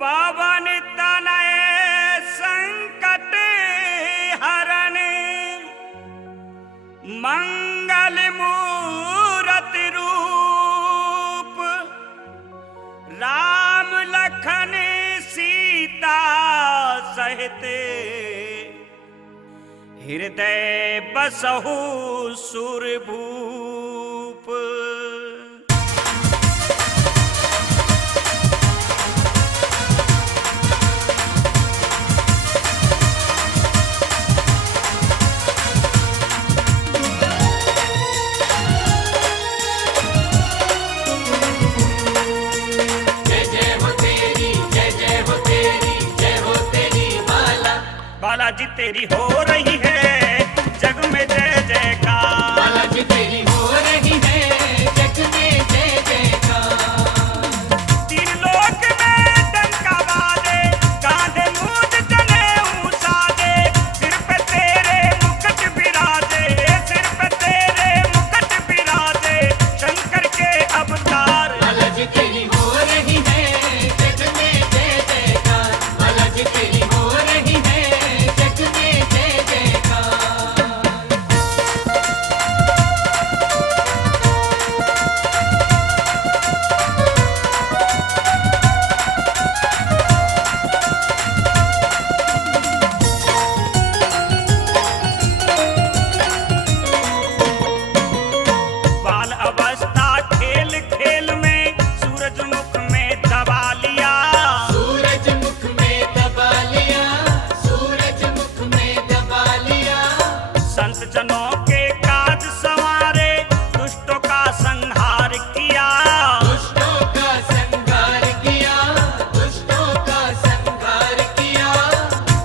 पवन तनय संकट हरण मंगल मूरति रूप राम लखन सीता सहित हृदय बसहु सुरभूप। बालाजी तेरी हो रही है जग में जय जयकार। बालाजी तेरी हो रही है जग में जय जयकार। तीन लोक में डंका बाजे कांधे मूंज जनेऊ साजे सिर पे तेरे मुकुट विराजे सिर पे तेरे मुकुट विराजे शंकर के अवतार। बालाजी तेरी हो रही है जग में जय जयकार। बालाजी तेरी हो रही है जग में जय जयकार। बाल अवस्था खेल खेल में सूरजमुख में दबा लिया। सूरजमुख में दबा लिया। सूरजमुख में दबा लिया। संत जनों के काज संवारे दुष्टों का संहार किया। दुष्टों का संहार किया। दुष्टों का संहार किया।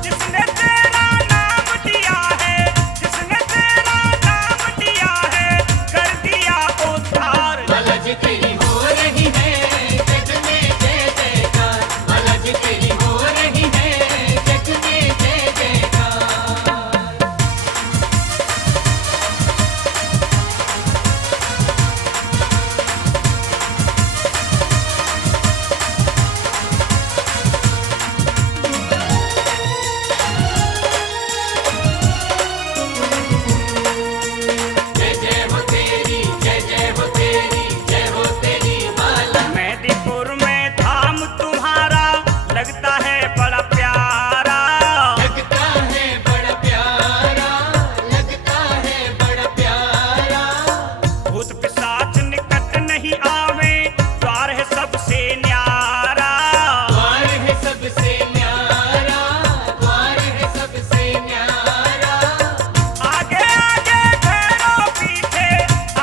जिसने तेरा नाम लिया है जिसने तेरा नाम लिया है कर दिया उद्धार। बालाजी तेरी हो रही है जग में जय जयकार। बालाजी तेरी हो रही है जग में जय जयकार। जय जय हो तेरी जय हो तेरी जय हो तेरी बाला। मेदिनीपुर में धाम तुम्हारा लगता है बड़ा प्यारा। लगता है बड़ा प्यारा। लगता है बड़ा प्यारा। भूत पिशाच निकट नहीं आवे द्वार है सबसे न्यारा। द्वार है सबसे न्यारा। द्वार है सबसे न्यारा। आगे आगे घरों पीछे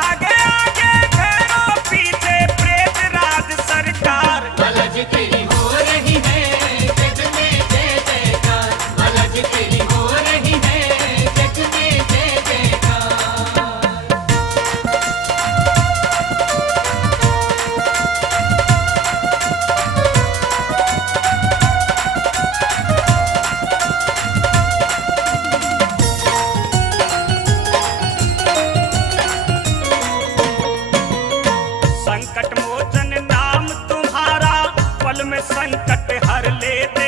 आगे आगे घरों पीछे प्रेत राज सरकार। बालाजी तेरी हो रही है जग में जय जयकार। बालाजी तेरी हो रही है जग में जय जयकार। संकट मोचन नाम तुम्हारा पल में संकट हर लेते।